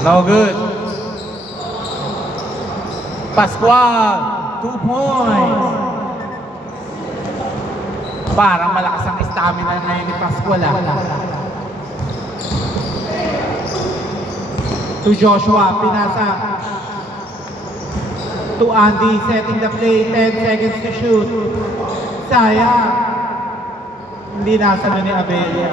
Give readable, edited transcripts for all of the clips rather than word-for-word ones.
No good. Pascual, 2 points. Parang malakas ang stamina ngayon ni Pascual To Joshua, pinasa. To Andy, setting the play, 10 seconds to shoot. Sayang. Hindi nasa na ni Abelia.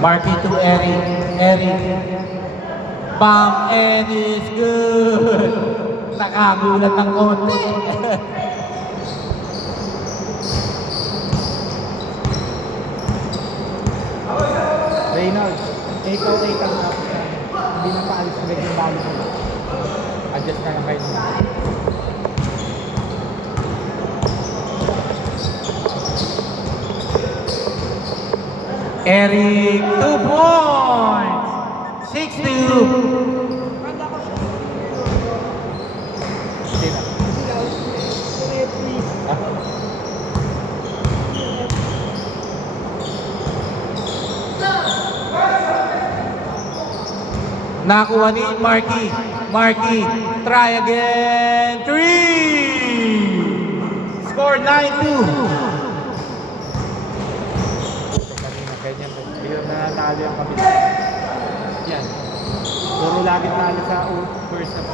Marky to Eric. Eric. Bang, and is good. Nakagulat ng konti. Reynolds, ikaw ay tanggap ka. Hindi na paalis na yung balo mo. Adjust na lang kayo. Eric, 2 points. 6-2. Nakuha ni Marky. Marky, try again. 3. Score 9-2. Ganyan po. Biro na natalo yung kabila. Yan. Puro lagi talo sa first half.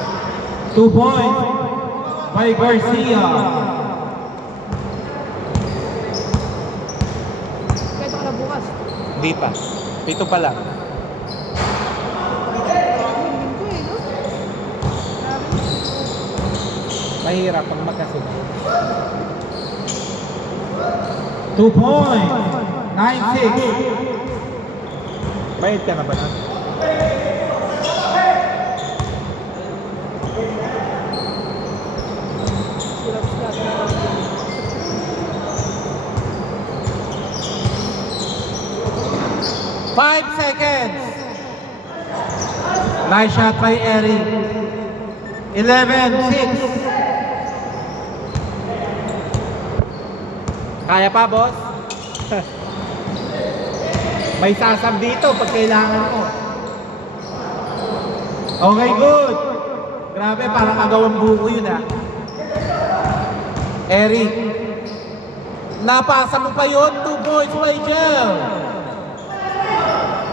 2 points by Garcia. Kaya ka na bukas. Hindi pa. 7 pa lang. Mahirap pag magkasunod. 2 points. 9-6. Bayad ka na ba na? Five seconds. Nice shot by Eric. 11-6. Kaya pa, boss? May sasab dito pag kailangan ko. Okay, good. Grabe, parang agawang buko yun Eric. Napasa mo pa yun. 2 points by Jel.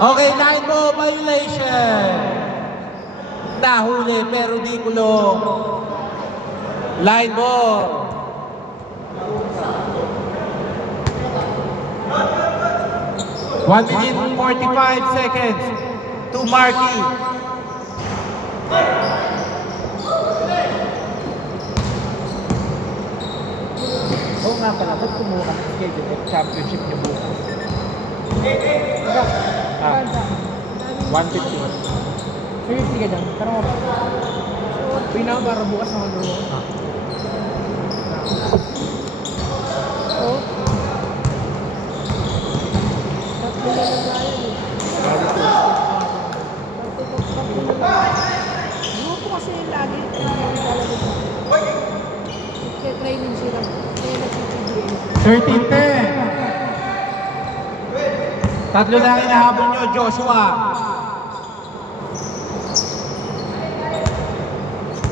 Okay, line ball violation. Nahuli pero di kulong. Line ball. One minute 45 seconds to Marky. Oo nga pala, ba't kumuha ka ng schedule of championship niyo bukas? Ah, 150. So yung tiga dyan, tarong ako. Pinaka para bukas na mag-roll. Oo. Grupo kasi lagi training sila. Kaya nag-PPDA. 13-10. Tatlo na hinahabol nyo, Joshua.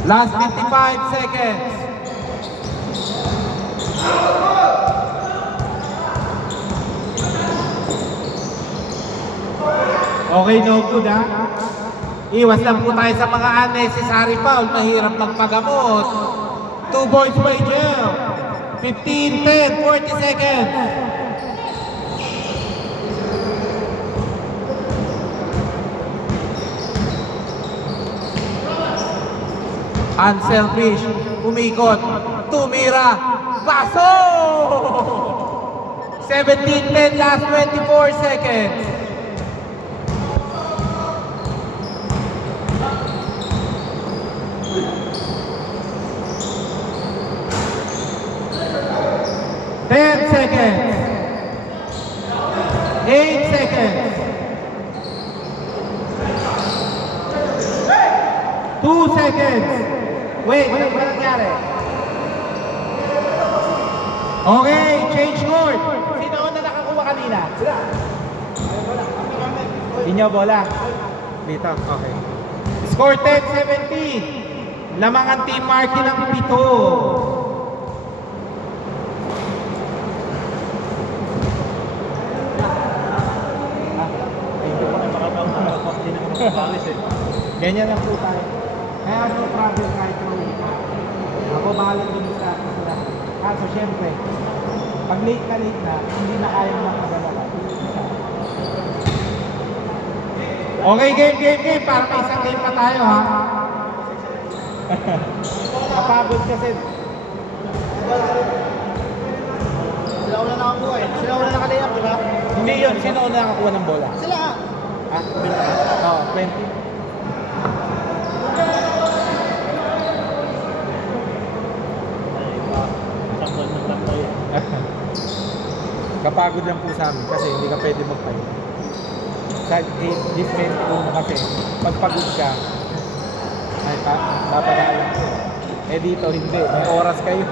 Last 55 seconds. Okay, no good Iwas lang po tayo sa mga unnecessary foul. Mahirap magpagamot. 2 points by Jel. 15-10, 40 seconds. Unselfish, umikot, tumira, paso! 17-10, last 24 seconds. 10 seconds. 8 seconds. 2 seconds. Wait, ano ba nangyari? Okay, change court. Sino na nakakuha kanina? Sila. Inyo bola. Dito, okay. Score 10-17. Lamang ang team Marky ng 7. Ganyan lang po tayo. Kaya no problem kahit mauwi ka. Ako bahala din sa sila. Kaso syempre, pag late na, hindi na kaya mo makagalaw. Okay, game. Para may isang game pa tayo, ha? Kapagod kasi. Sila una nakakuha eh. Sila una nakalayap, di ba? Hindi yun, sino una nakakuha ng bola? Sila nga. Ah, oo, 20. Kapagod lang po sa amin kasi hindi ka pwede magpahinga. Sa different po na kasi pag pagod ka, ay papadaan. Eh dito hindi, may oras kayo.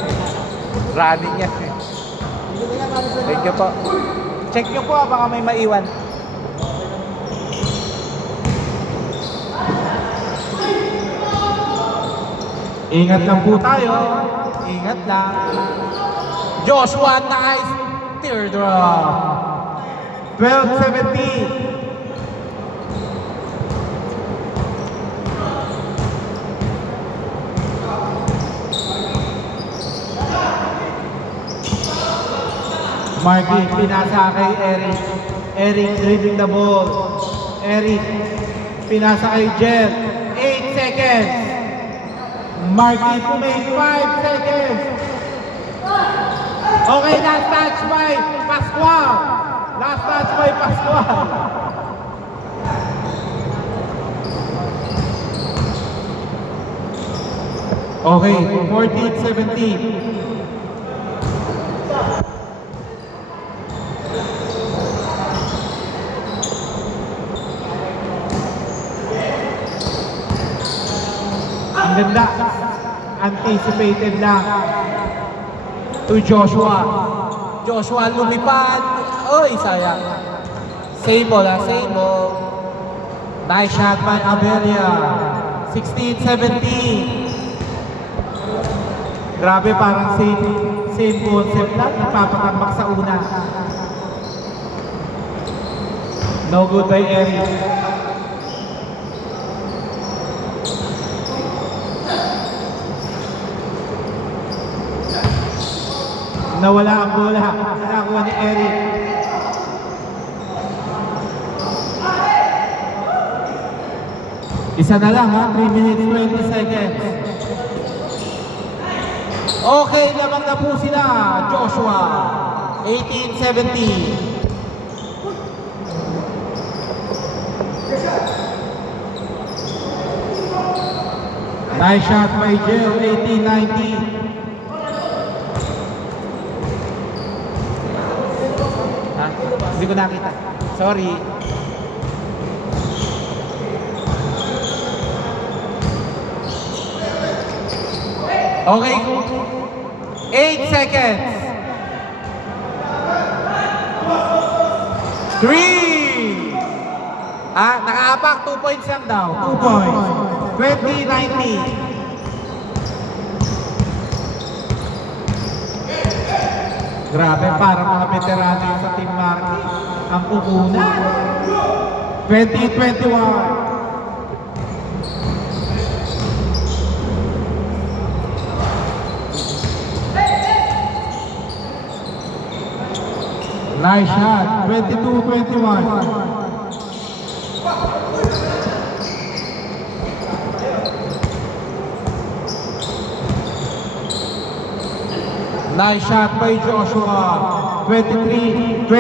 Running yan. Thank you po. Check nyo po baka may maiwan. Ingat lang po tayo. Ingat lang. Joshua, nice teardrop. 12-17. Marky, pinasa kay Eric. Eric dribbling the ball. Eric, pinasa kay Jen. 8 seconds. Marky to make 5 seconds. Okay, last touch by Pascual. Last touch by Pascual. Okay, 14-17. Ang ganda. Anticipated lang to Joshua. Joshua lumipad. Oy, sayang. Same ball, same ball. Nice shot by Abelia. 16-17. Grabe, parang same concept lang. Nagpapatambak sa una. No good by Eric. Nawala ang bola. Nakuha ni Eric. Isa na lang, ha? 3 minutes 20 seconds. Okay, lamang na po sila. Joshua. 18-17. Nice shot by Jill. 18-19. Hindi ko nakita. Sorry. Okay. 8 seconds. 3. Nakaapak. 2 points lang daw. 2 points. 20-19. Grabe, para mga veterano sa Team Marky ang pupunan. 2021. Nice shot. 22-21. Nice shot by Joshua. 24-21.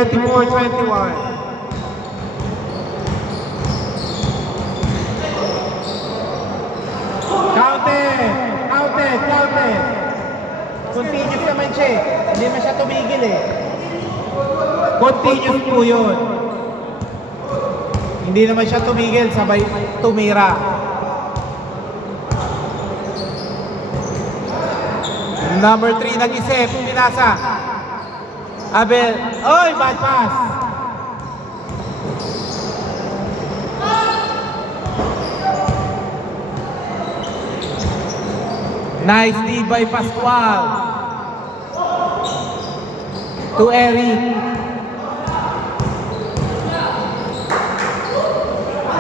Counted. Continuous naman siya eh. Hindi naman siya tumigil eh. Continuous po yun. Hindi naman siya tumigil, sabay tumira. Number 3 nag-isip, pinasa. Abel, oy, bad pass. Nice lead by Pascual. To Eric.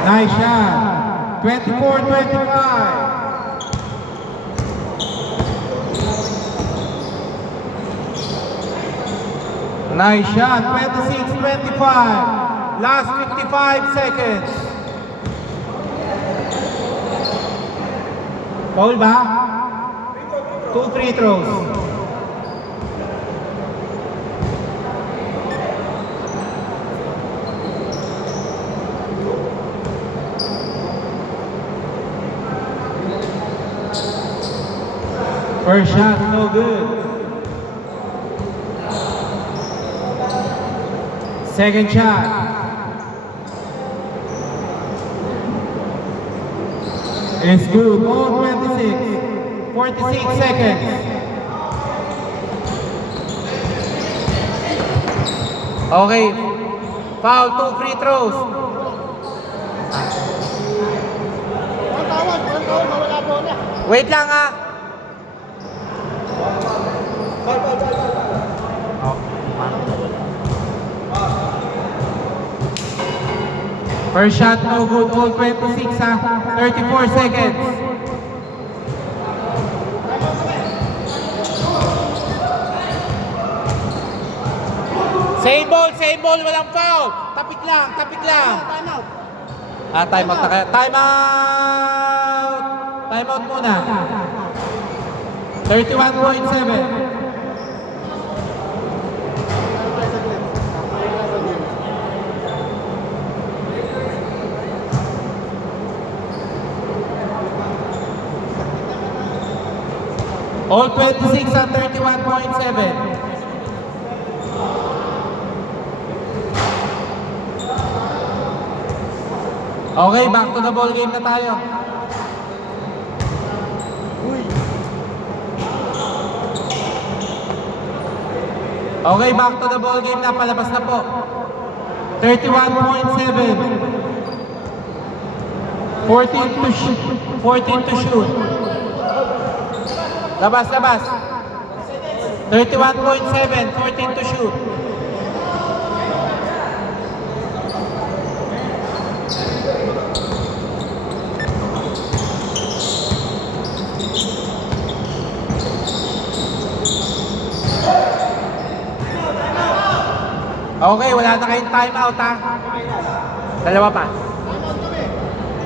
Nice shot. 24-25. Nice shot. 26-25. Last 55 seconds. Foul ba? 2 free throws. First shot, no good. Second shot. It's good. Ball 26. 46 seconds. Okay. Foul, 2 free throws. Mawala bola. Wait lang ah. First shot, no good. All 26 ha. 34 seconds. Same ball, walang foul. Tapik lang. Time out. Ah, time out na kaya. Time out! Time out muna. 31.7. All 26 at 31.7. Okay, back to the ball game na tayo. Okay, back to the ball game na. Palabas na po. 31.7. 14 to shoot. Labas. 31.7. 14 to shoot. Okay, wala na kayong time out ha. Dalawa pa.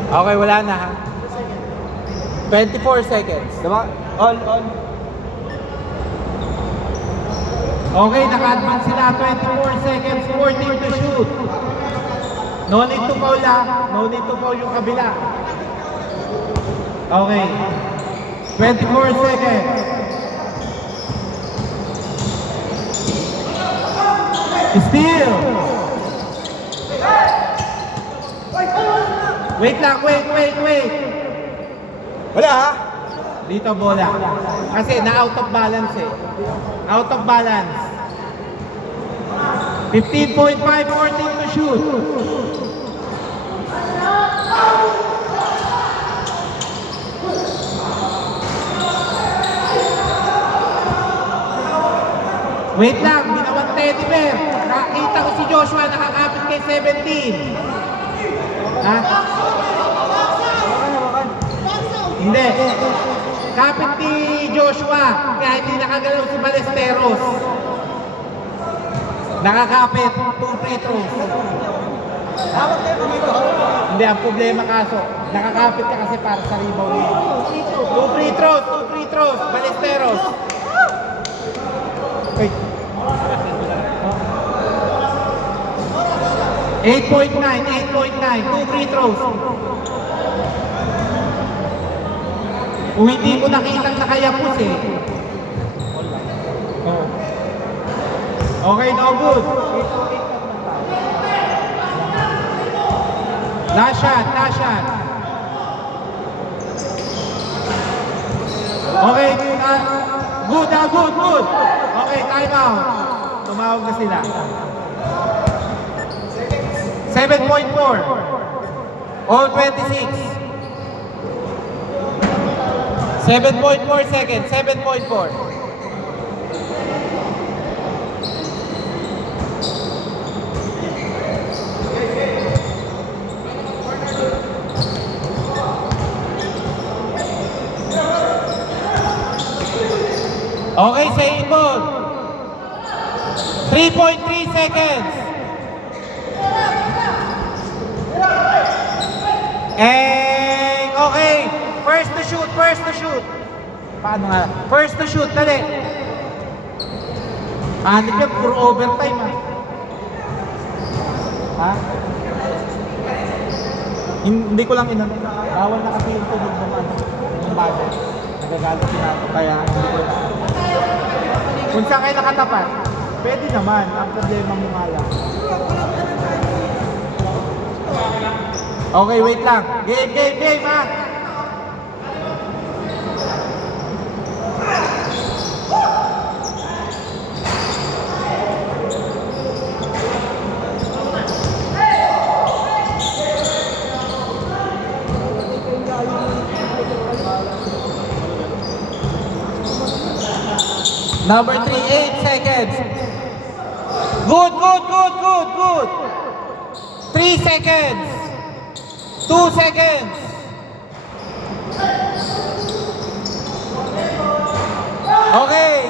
Okay, wala na ha. 24 seconds. Diba? On. Okay, naka-advance sila. 24 seconds, 14 to shoot. No need to foul ha. No need to foul yung kabila. Okay. 24 seconds. Steal! Wait lang, wait. Wala ha? Dito bola. Kasi na-out of balance eh. Out of balance. 15.5, 14 to shoot. Wait lang, ginawang teddy bear. Nakita ko si Joshua nakakapit kay 17. Ha? Hindi. Kapit ni Joshua, kaya hindi nakagalaw si Balesteros. Nakakapit, 2 free throws. Hawak tayo dito. Hindi, ang problema kaso, nakakapit ka kasi para sa rebound. 2 free throws, Balesteros. Wait. 8.9, 2 free throws. Kung hindi ko nakitang nakayapos eh. Oh. Okay, no good. Last shot, last shot. Okay, good na, good, good. Okay, time out. Tumawag na sila. 7.4. All 26. 7.4 seconds, 7.4. Okay, sa ibon. 3.3 seconds. And okay, first to shoot, first to shoot. Paano nga? First to shoot, dali. Hanip yan, puro overtime ha. Hindi ko lang inano. Bawal na kasi yung tunog ng ano, ng bago. Nagagalit sila ako, kaya hindi ko lang. Kung saan kayo nakatapat, pwede naman. Ang problema mo nga lang. Okay, wait lang. Game, ha? Number 3, 8 seconds. Good. 3 seconds. 2 seconds. Okay.